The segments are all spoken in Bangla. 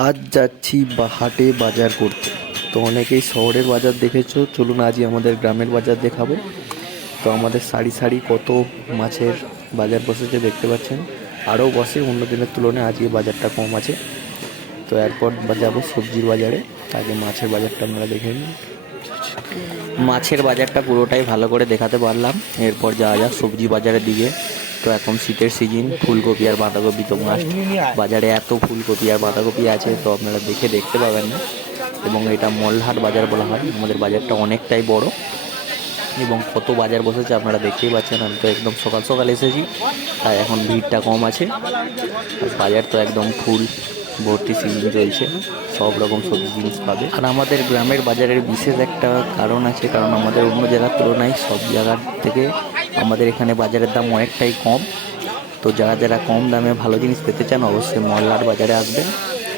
আজ যাচ্ছি হাটে বাজার করতে। তো অনেকেই শহরের বাজার দেখেছো, চলুন আজই আমাদের গ্রামের বাজার দেখাবো। তো আমাদের সারি সারি কত মাছের বাজার বসেছে দেখতে পাচ্ছেন। আরও বসে অন্য দিনের তুলনায়, আজকে বাজারটা কম আছে। তো এরপর যাবো সবজির বাজারে। আগে মাছের বাজারটা আমরা দেখে নিই। মাছের বাজারটা পুরোটাই ভালো করে দেখাতে পারলাম। এরপর যাওয়া যাক সবজি বাজারের দিকে। তো এখন শীতের সিজন, ফুলকপি আর বাঁধাকপি তো মাস্ট। বাজারে এত ফুলকপি আর বাঁধাকপি আছে, তো আপনারা দেখতে পাবেন না। এবং এটা মল্লহাট বাজার বলা হয়। আমাদের বাজারটা অনেকটাই বড় এবং কত বাজার বসেছে আপনারা দেখতেই পাচ্ছেন। আমি তো একদম সকাল সকাল এসেছি, তাই এখন ভিড়টা কম আছে। আর বাজার তো একদম ফুল ভর্তি, সিজন চলছে, সব রকম সবজি জিনিস পাবে। আর আমাদের গ্রামের বাজারের বিশেষ একটা কারণ আছে, কারণ আমাদের অন্য জায়গার তুলনায় সব জায়গার থেকে আমাদের এখানে বাজারের দাম অনেকটাই কম। তো যারা যারা কম দামে ভালো জিনিস পেতে চান, অবশ্যই মল্লার বাজারে আসবেন।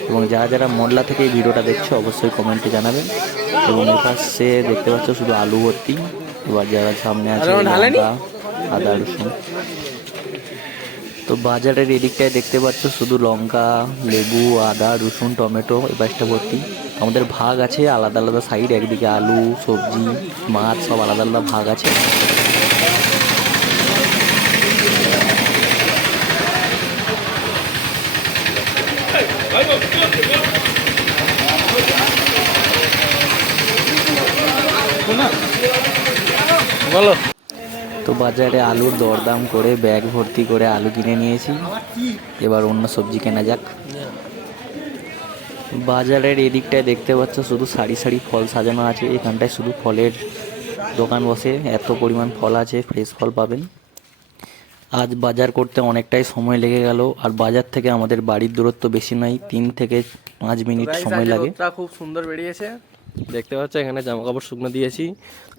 এবং যারা যারা মল্লা থেকে এই ভিডিওটা দেখছো, অবশ্যই কমেন্টে জানাবেন। এবং এর পাশে দেখতে পাচ্ছ শুধু আলু ভর্তি। এবার যারা সামনে আছে লঙ্কা, আদা, রসুন। তো বাজারের এদিকটায় দেখতে পাচ্ছ শুধু লঙ্কা, লেবু, আদা, রসুন, টমেটো এই পাশটা ভর্তি। আমাদের ভাগ আছে আলাদা আলাদা সাইড, একদিকে আলু, সবজি, মাছ সব আলাদা আলাদা ভাগ আছে। বলো। তো বাজারে আলুর দরদাম করে ব্যাগ ভর্তি করে আলু কিনে নিয়েছি। এবার অন্য সবজি কেনা যাক। বাজারের এদিকটায় দেখতে পাচ্ছ শুধু সারি সারি ফল সাজানো আছে। এখানটায় শুধু ফলের দোকান বসে, এত পরিমাণ ফল আছে, ফ্রেশ ফল পাবেন। আজ বাজার করতে অনেকটাই সময় লেগে গেল। আর বাজার থেকে আমাদের বাড়ির দূরত্ব বেশি নয়, 3 থেকে 5 মিনিট সময় লাগে। খুব সুন্দর বেরিয়েছে, দেখতে পাচ্ছ। এখানে জামা কাপড় শুকনো দিয়েছি।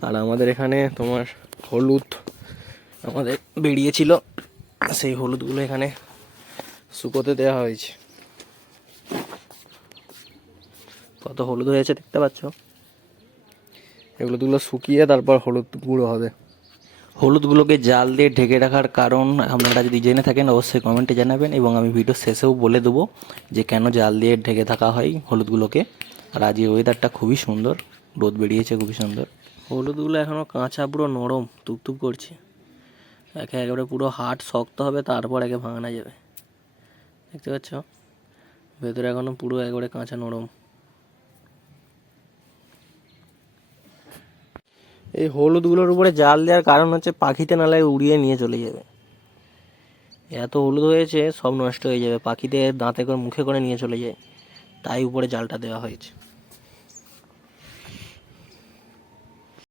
আর আমাদের এখানে তোমার হলুদ আমাদের বেরিয়েছিল, সেই হলুদগুলো এখানে শুকোতে দেওয়া হয়েছে। কত হলুদ হয়েছে দেখতে পাচ্ছ। এগুলো শুকিয়ে তারপর হলুদ গুঁড়ো হবে। হলুদগুলোকে জাল দিয়ে ঢেকে রাখার কারণ আপনারা যদি জেনে থাকেন, অবশ্যই কমেন্টে জানাবেন। এবং আমি ভিডিও শেষেও বলে দেবো যে কেন জাল দিয়ে ঢেকে থাকা হয় হলুদগুলোকে। আর আজ এই ওয়েদারটা খুবই সুন্দর, রোদ বেরিয়েছে খুবই সুন্দর। হলুদগুলো এখনও কাঁচা, পুরো নরম, তুপতুপ করছে। একেবারে পুরো হার্ড শক্ত হবে, তারপর একে ভাঙানো যাবে। দেখতে পাচ্ছ ভেতরে এখনও পুরো একেবারে কাঁচা নরম। এই হলুদগুলোর উপরে জাল দেওয়ার কারণ হচ্ছে পাখিতে নালে উড়িয়ে নিয়ে চলে যাবে। এত হলুদ হয়েছে সব নষ্ট হয়ে যাবে, পাখিতে দাঁতে করে মুখে করে নিয়ে চলে যায়, তাই উপরে জালটা দেওয়া হয়েছে।